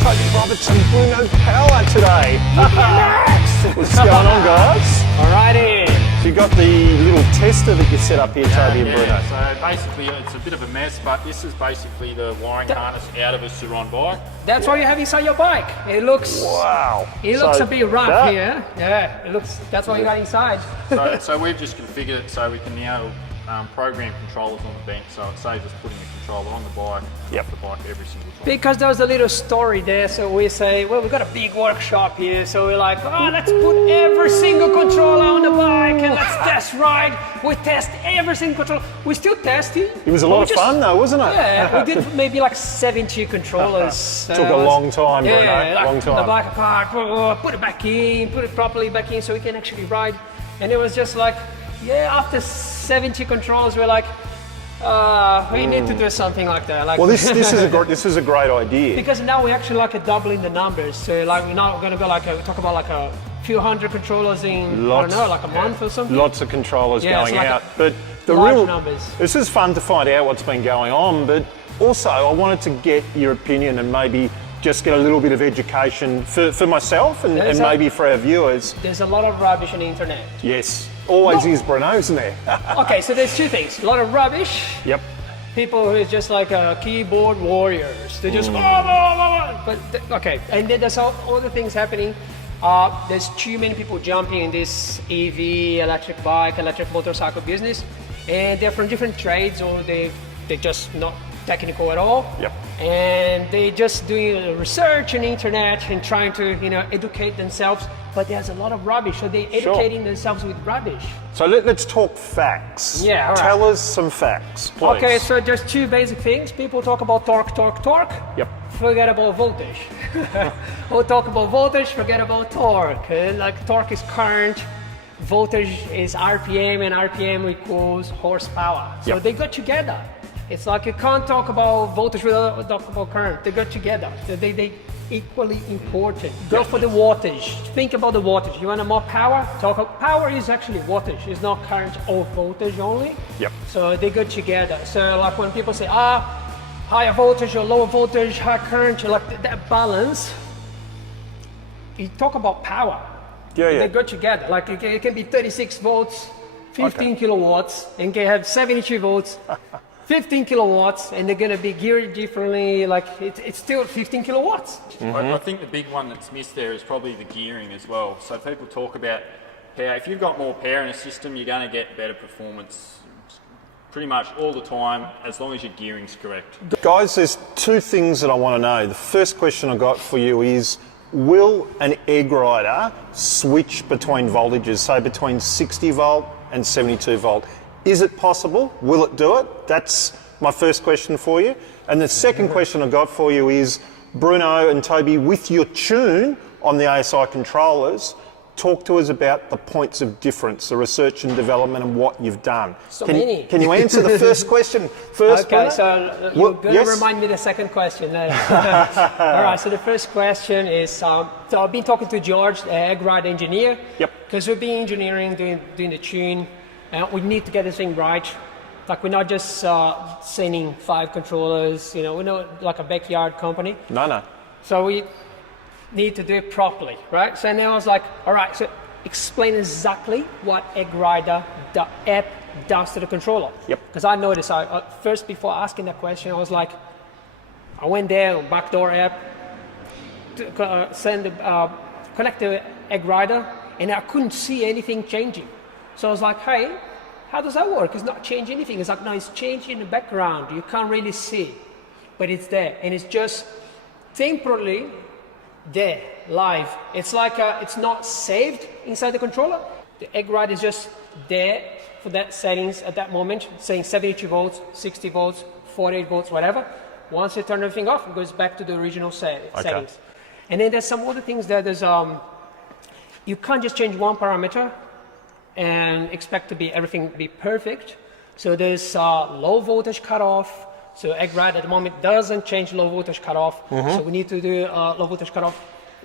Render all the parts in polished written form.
Toby Roberts and Bruno Power today. What's going on, guys? Alrighty. So you got the little tester that you set up here, Toby and Bruno. So basically it's a bit of a mess, but this is basically the wiring harness out of a Suron bike. That's what you have inside your bike. It looks It looks a bit rough here. Yeah, it looks. That's what you got inside. So we've just configured it so we can now program controllers on the bench, so it saves us putting the controller on the bike, off the bike every single time. Because there was a little story there, so we say, well, we've got a big workshop here, so we're like, oh, let's put every single controller on the bike and let's test ride. We test every single controller. We still testing. It was a lot of fun though, wasn't it? Yeah, we did maybe like 70 controllers. Took a long time, Bruno. Yeah, long time. The bike apart, put it back in, put it properly back in so we can actually ride. And it was just like, yeah, after 70 controls, we're like, we need to do something like that. Like, well, this is a great idea. Because now we're actually like doubling the numbers. So like we're not going to go like talk about like a few hundred controllers in I don't know, like a month or something. Lots of controllers going like out, but the large numbers. This is fun to find out what's been going on. But also, I wanted to get your opinion and maybe just get a little bit of education for myself and maybe for our viewers. There's a lot of rubbish on the internet. Yes. Always is, Bruno, isn't there? Okay, so there's two things. A lot of rubbish. Yep. People who is just like keyboard warriors. They just, okay. And then there's all the things happening. There's too many people jumping in this EV, electric bike, electric motorcycle business. And they're from different trades or they're just not technical at all. Yep. And they just doing research on the internet and trying to, educate themselves. But there's a lot of rubbish, so they're educating themselves with rubbish. So let's talk facts. Yeah, all right. Tell us some facts, please. Okay, so there's two basic things. People talk about torque. Yep. Forget about voltage. We'll talk about voltage, forget about torque. Like torque is current, voltage is RPM, and RPM equals horsepower. So they go together. It's like you can't talk about voltage without talking about current. They go together. So they equally important. Go for the wattage. Think about the wattage. You want more power? Power is actually wattage. It's not current or voltage only. Yep. So they go together. So like when people say, higher voltage or lower voltage, high current, like that balance, you talk about power. Yeah. They go together. Like it can be 36 volts, 15 kilowatts, and can have 72 volts. 15 kilowatts, and they're going to be geared differently. Like it's still 15 kilowatts. I think the big one that's missed there is probably the gearing as well. So people talk about power. If you've got more power in a system, you're going to get better performance pretty much all the time, as long as your gearing's correct. Guys, there's two things that I want to know. The first question I got for you is, will an egg rider switch between voltages, say between 60 volt and 72 volt? Is it possible? Will it do it? That's my first question for you. And the second question I got for you is, Bruno and Toby, with your tune on the ASI controllers, talk to us about the points of difference, the research and development and what you've done. Can you answer the first question first, Okay, Bruno? so you're going to remind me the second question then. All right, so the first question is, so I've been talking to George, the egg rider engineer. Yep. Because we've been engineering, doing the tune. We need to get this thing right. Like we're not just sending 5 controllers, we're not like a backyard company. No. So we need to do it properly, right? So then I was like, all right, so explain exactly what Egg Rider, the app does to the controller. Yep. Because I noticed, first before asking that question, I was like, I went there, backdoor app, to connect the Egg Rider, and I couldn't see anything changing. So I was like, hey, how does that work? It's not changing anything. It's like, no, it's changing in the background. You can't really see, but it's there. And it's just temporarily there, live. It's like, it's not saved inside the controller. The egg rider is just there for that settings at that moment, saying 72 volts, 60 volts, 48 volts, whatever. Once you turn everything off, it goes back to the original settings. And then there's some other things that there's, you can't just change one parameter and expect everything be perfect. So there's low voltage cutoff. So egg rider at the moment doesn't change low voltage cutoff. So we need to do low voltage cutoff.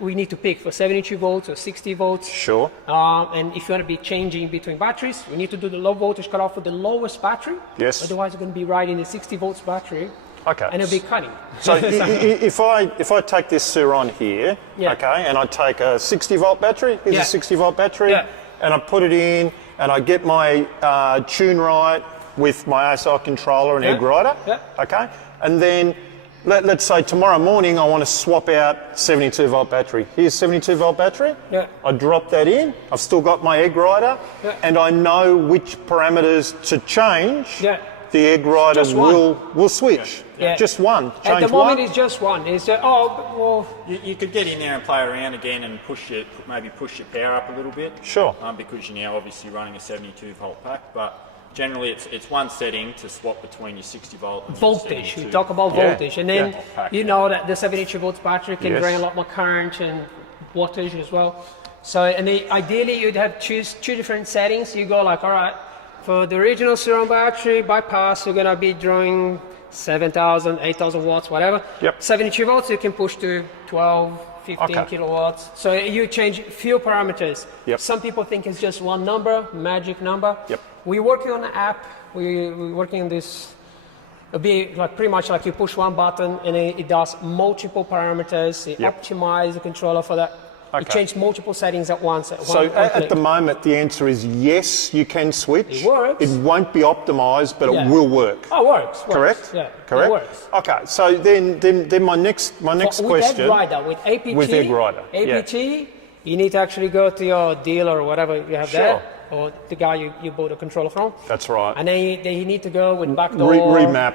We need to pick for 72 volts or 60 volts. Sure. And if you want to be changing between batteries, we need to do the low voltage cutoff for the lowest battery. Yes. Otherwise, you're going to be riding the 60 volts battery. Okay. And it'll be cutting. So if I take this Suron here, Yeah. okay, and I take a 60-volt battery, here's Yeah. a 60-volt battery, Yeah. and I put it in, and I get my tune right with my ASI controller and Yeah. egg rider, Yeah. okay, and then let's say tomorrow morning I want to swap out 72-volt battery. Here's 72-volt battery. Yeah. I drop that in. I've still got my egg rider, Yeah. and I know which parameters to change. Yeah. The egg rider Just one. will switch. Yeah. Just one. At Change the moment, one. it's just one. It's just, well, You could get in there and play around again and maybe push your power up a little bit. Sure. Because you're now obviously running a 72-volt pack, but generally it's one setting to swap between your 60-volt and your voltage. 72. We talk about Yeah. voltage, and then Yeah. you know that the 72-volt battery can Yes. drain a lot more current and wattage as well. So, and ideally, you'd have choose two different settings. You go like, all right, for the original Suron battery bypass, you're gonna be drawing 7,000, 8,000 watts, whatever. Yep. 72 volts, you can push to 12, 15 Okay. kilowatts. So you change few parameters. Yep. Some people think it's just one number, magic number. Yep. We're working on an app. We're working on this. It'll be like pretty much like you push one button and it does multiple parameters. It Yep. optimizes the controller for that. You Okay. change multiple settings at once. So at the moment, the answer is yes, you can switch. It works. It won't be optimised, but Yeah. it will work. Oh, works. Correct? Yeah, Correct? it works. Okay, so then my next With question. Egg Rider, with APT, With Egg Rider, yeah. APT, you need to actually go to your dealer or whatever you have Sure. there, or the guy you bought the controller from. That's right. And then you need to go with backdoor. Remap,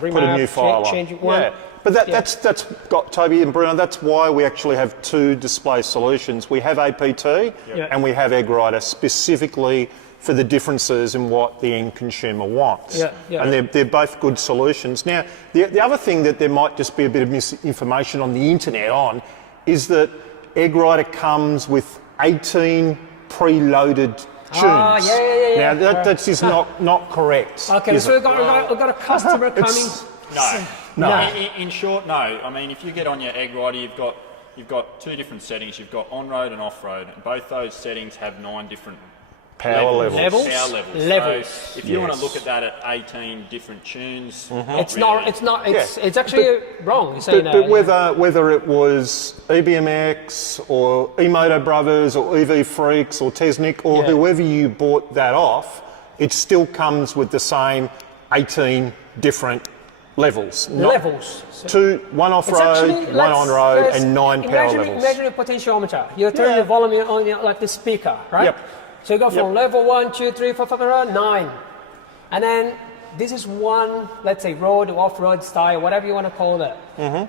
put a new file on. change it one. Yeah. But Yeah. that's got Toby and Bruno. That's why we actually have two display solutions. We have APT Yeah. and we have Egg Rider specifically for the differences in what the end consumer wants. Yeah, yeah. And they're both good solutions. Now, the other thing that there might just be a bit of misinformation on the internet on is that Egg Rider comes with 18 preloaded tunes. Ah, yeah. Now, that's just not correct. Okay, is so it? we've got a customer coming. No. No. In short, no. I mean, if you get on your Egg Rider, you've got two different settings. You've got on-road and off-road, and both those settings have 9 different Power levels. Levels? Power levels. Levels. So if you want to Yes. look at that at 18 different tunes, It's actually wrong. You're saying But whether it was EBMX or Emoto Brothers or EV Freaks or Tesnic or Yeah. whoever you bought that off, it still comes with the same 18 different levels. levels. So One it's off-road, actually- one on-road, let's and 9 power imagine, levels. Imagine a potentiometer. You're turning Yeah. the volume on like the speaker, right? Yep. So you go from Yep. level 1, 2, 3, 4, 5, 9. And then this is one, let's say, road or off-road style, whatever you want to call it. Mm-hmm.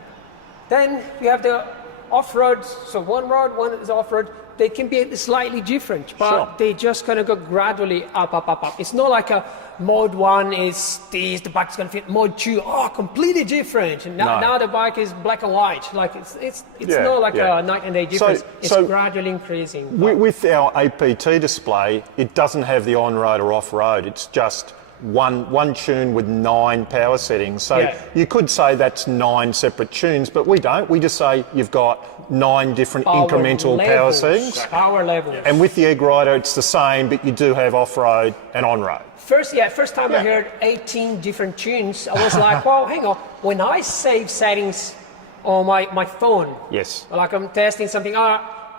Then you have the off-road, so one road, one is off-road. They can be slightly different, but Sure. they just kind of go gradually up. It's not like a mode 1 is this, the bike's going to fit. Mode 2, completely different. And No. now the bike is black and white. Like it's Yeah, not like yeah. a night and day difference. It's so gradually increasing. With our APT display, it doesn't have the on-road or off-road. It's just one tune with 9 power settings. So Yeah. you could say that's 9 separate tunes, but we don't. We just say you've got 9 different Power incremental power levels, settings. Power levels. And with the Egg Rider, it's the same, but you do have off-road and on-road. First time I heard 18 different tunes, I was like, well, hang on. When I save settings on my phone, Yes. like I'm testing something,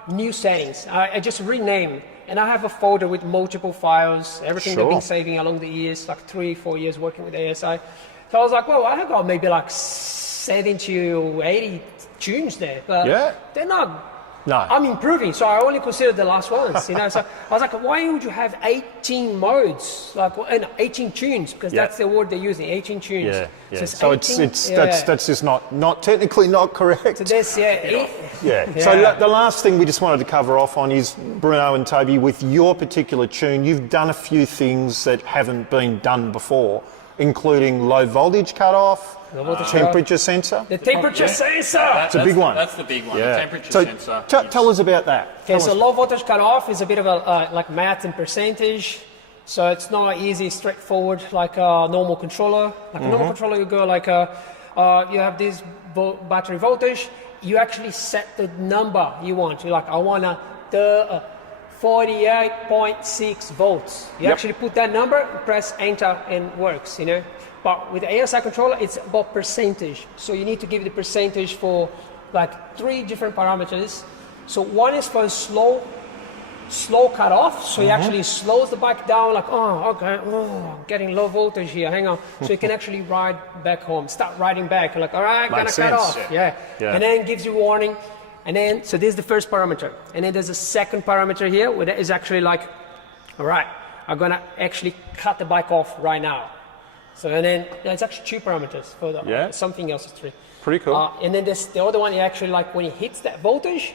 new settings, I just rename. And I have a folder with multiple files, everything Sure. I've been saving along the years, like 3-4 years working with ASI. So I was like, well, I have got maybe like 70 or 80 tunes there, but Yeah. they're not. No. I'm improving, so I only consider the last ones, you know. So I was like, why would you have 18 modes, like 18 tunes? Because Yeah. that's the word they're using, 18 tunes. Yeah, yeah. So it's 18, yeah. that's just not technically not correct. So that's Yeah. Yeah. So the last thing we just wanted to cover off on is, Bruno and Toby, with your particular tune, you've done a few things that haven't been done before, including low voltage cutoff, Low voltage temperature sensor. The temperature sensor. It's a big one. That's the big one. The Yeah. temperature So sensor. tell us about that. Okay, so low voltage cutoff is a bit of a like math and percentage. So it's not easy, straightforward like a normal controller. Like a normal controller, you go like you have this battery voltage. You actually set the number you want. You're like, I want a 48.6 volts. You actually put that number, press enter, and works, you know. But with the ASI controller, it's about percentage. So you need to give the percentage for like 3 different parameters. So one is for slow cut off. So he actually slows the bike down, like, oh, okay, oh, getting low voltage here, hang on. So you can actually ride back home, start riding back, like, all right, gonna cut off. Yeah. And then gives you warning. And then, so this is the first parameter. And then there's a second parameter here, where that is actually like, all right, I'm gonna actually cut the bike off right now. So, and then there's actually 2 parameters for the, something else is 3. Pretty cool. And then there's the other one, is actually like when it hits that voltage,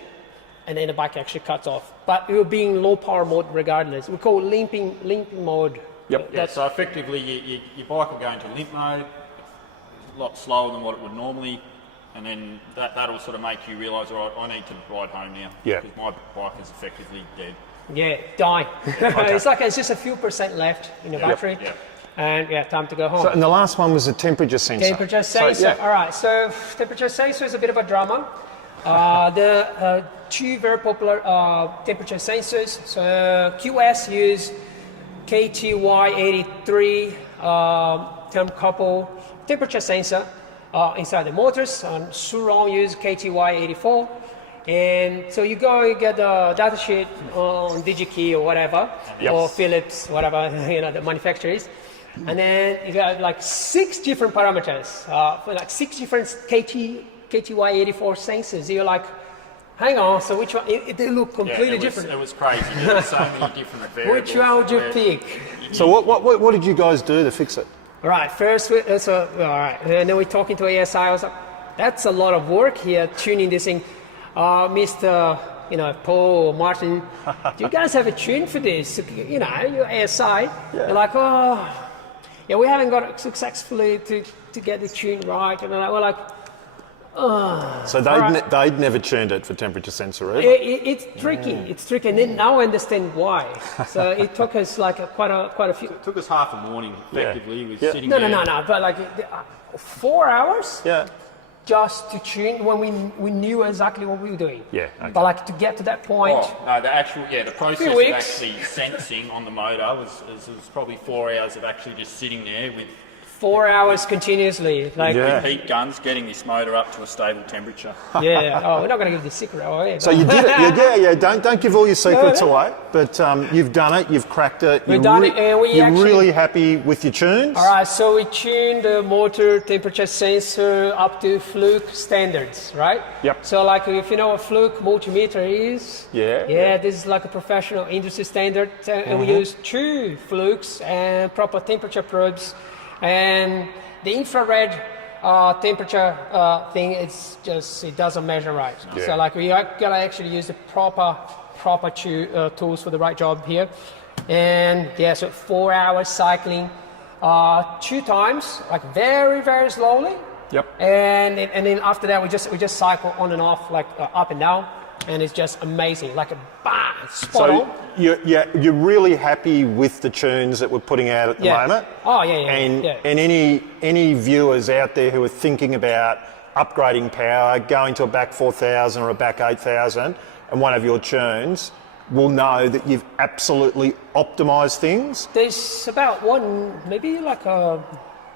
and then the bike actually cuts off. But it will be in low power mode regardless. We call limping mode. Yeah, so effectively your bike will go into limp mode, a lot slower than what it would normally, and then that'll sort of make you realise, all right, I need to ride home now. Yeah. Because my bike is effectively dead. Yeah, die. It's like it's just a few percent left in the battery. Yeah. And yeah, time to go home. So, and the last one was a temperature sensor. Temperature sensor. All right, so temperature sensor is a bit of a drama. The 2 very popular temperature sensors. So QS use KTY83 thermocouple temperature sensor inside the motors, and Suron use KTY84. And so you go, you get the data sheet on DigiKey or whatever, or Philips, whatever the manufacturer is. And then you got like 6 different parameters for like 6 different KTY84 sensors. You're like, hang on, so which one? They look completely different. It was crazy. There were so many different variables. Which one would you pick? So what did you guys do to fix it? All right, first, all right, and then we're talking to ASI. I was like, that's a lot of work here, tuning this thing. Mr. Paul or Martin, do you guys have a tune for this? You're ASI. They're like, oh, yeah, we haven't got it successfully to get the tune right. And we're like, oh. So they'd never tuned it for temperature sensor either? It's tricky. It's tricky, and then now I understand why. So it took us like quite a few. It took us half a morning, effectively. We were sitting there. No, but like 4 hours. Yeah. Just to tune when we knew exactly what we were doing. Yeah. Okay. But like to get to that point. Oh, no, the process of actually sensing on the motor was probably 4 hours of actually just sitting there with 4 hours continuously, like with heat guns, getting this motor up to a stable temperature. Yeah. Oh, we're not going to give the secret away. So you did it. Yeah. Don't give all your secrets away. But you've done it. You've cracked it. We've done it, and you're really happy with your tunes. All right. So we tuned the motor temperature sensor up to Fluke standards, right? Yep. So like if you know what Fluke multimeter is. Yeah. This is like a professional industry standard, and we use 2 Flukes and proper temperature probes. And the infrared temperature thing, it doesn't measure right. Yeah. So like we gotta actually use the proper tools for the right job here. And yeah, so 4 hours cycling 2 times, like very, very slowly. Yep. And then after that, we just cycle on and off, like up and down. And it's just amazing, like a bang, spot on. You're really happy with the tunes that we're putting out at the moment. Oh And any viewers out there who are thinking about upgrading power, going to a BAC4000 or a BAC8000, and one of your tunes will know that you've absolutely optimised things. There's about maybe like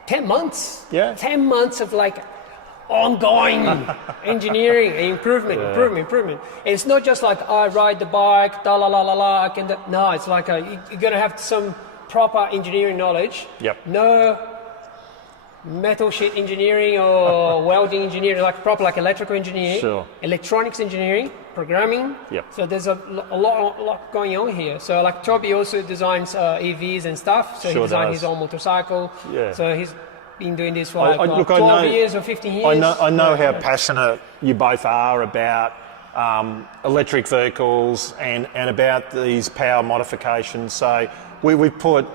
10 months. Yeah. 10 months of like ongoing engineering, improvement. It's not just like I ride the bike, I can. No, it's like you're gonna have some proper engineering knowledge. Yep. No metal sheet engineering or welding engineering, like proper like electrical engineering, electronics engineering, programming. Yep. So there's a lot going on here. So like Toby also designs EVs and stuff. So he designed his own motorcycle. Yeah. So he's been doing this for 12 years or 15 years. I know how passionate you both are about electric vehicles and about these power modifications. So we've put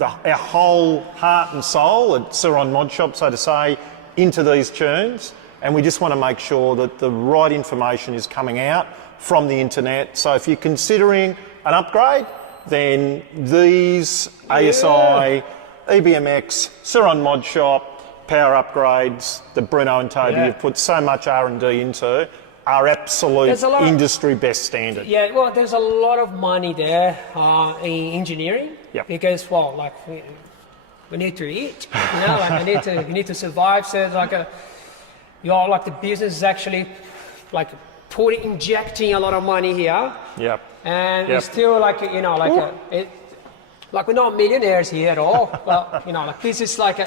our whole heart and soul at Suron Mod Shop, so to say, into these tunes, and we just want to make sure that the right information is coming out from the internet. So if you're considering an upgrade, then these ASI, EBMX, Suron Mod Shop, power upgrades that Bruno and Toby have put so much R&D into are absolute There's a lot of- industry best standard. Yeah, well, there's a lot of money there in engineering. Yep. Because, well, like we need to eat, you know, like we need to survive. So it's like like the business is actually like injecting a lot of money here. Yep. And Yep. we still like, you know, like we're not millionaires here at all. But, you know, like this is like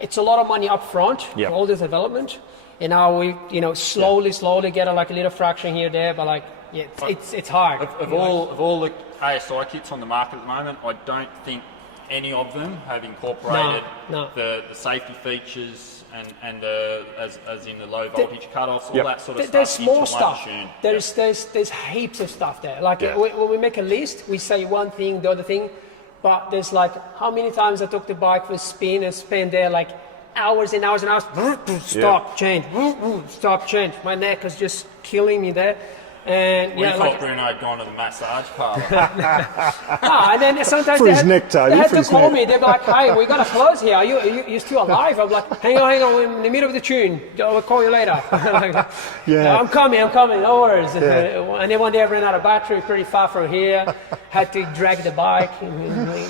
it's a lot of money up front Yep. for all this development. And now we, you know, slowly get like a little fraction here, there, but like, yeah, it's hard. Of all the ASI kits on the market at the moment, I don't think any of them have incorporated No. the safety features and as in the low voltage cutoffs, all Yep. that sort of There's stuff. more into one stuff. machine. There's heaps of stuff there. Like Yeah. when we make a list, we say one thing, the other thing, but there's like how many times I took the bike for a spin and spent there like hours and hours and hours. Stop, change. Stop, change. My neck is just killing me there. And We yeah, thought like, Bruno had gone to the massage parlour. and then sometimes For they his had, neck, Toby, they had for to his call neck. me. They'd be like, "Hey, we gotta close here. Are you still alive?" I'm like, "Hang on, we're in the middle of the tune. I'll call you later." Yeah. I'm coming. No worries. Yeah. And then one day I ran out of battery pretty far from here. Had to drag the bike.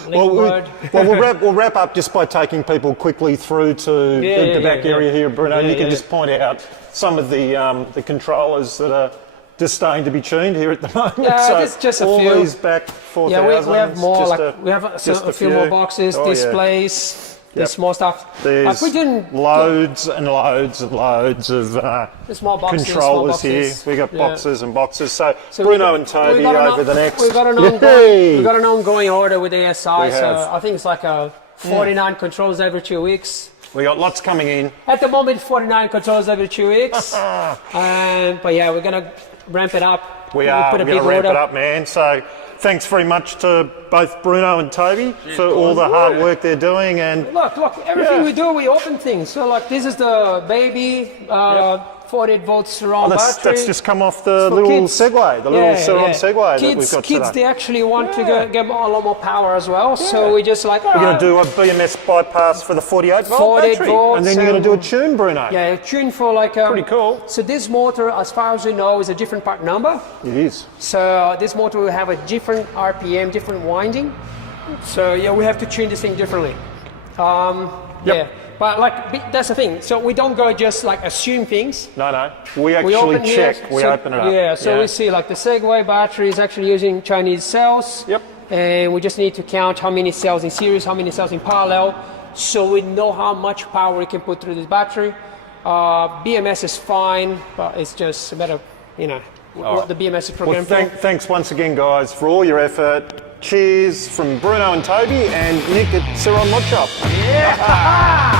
We'll wrap up just by taking people quickly through to the back area here, Bruno. Yeah, you can yeah. just point out some of the controllers that are disdain to be tuned here at the moment. Yeah, so there's just a all few. these back 4,000s. Yeah, we have more. just Like we have just a few more boxes, Oh, yeah. displays. Yep. There's more stuff. There's Like we didn't. loads and loads and loads of There's more boxes, controllers small here. boxes. We got Yeah. boxes and boxes. So, So Bruno we and Toby got an over the next. We got an Yay! ongoing. We got an ongoing order with ASI. We So have. I think it's like 49 controls every 2 weeks. We got lots coming in. At the moment, 49 controls every 2 weeks. But yeah, we're gonna ramp it up. We are put a going big to ramp order. it up, man. So thanks very much to both Bruno and Toby for all the hard work they're doing. And Look, everything Yeah. we do, we open things. So like this is the baby 48 volt surround battery. that's just come off the For little kids. Segway, the little Surround Segway that we've got Kids, today. they actually want to get a lot more power as well. So we just like, We're going to do a BMS bypass for the 48 volt 48 battery. volts And then you're going to do a tune, Bruno. yeah, tune for like Pretty cool. So this motor, as far as we know, is a different part number. It is. So this motor will have a different RPM, different winding. So yeah, we have to tune this thing differently. Yeah, but like that's the thing. So we don't go just like assume things. No. We We actually open here, check. We so- open it up. Yeah, so we see like the Segway battery is actually using Chinese cells. Yep. And we just need to count how many cells in series, how many cells in parallel, so we know how much power we can put through this battery. BMS is fine, but it's just a matter of, you know, what the BMS is Well, programmed for. thanks once again, guys, for all your effort. Cheers from Bruno and Toby and Nick at Ciron Mod Shop. Yeah!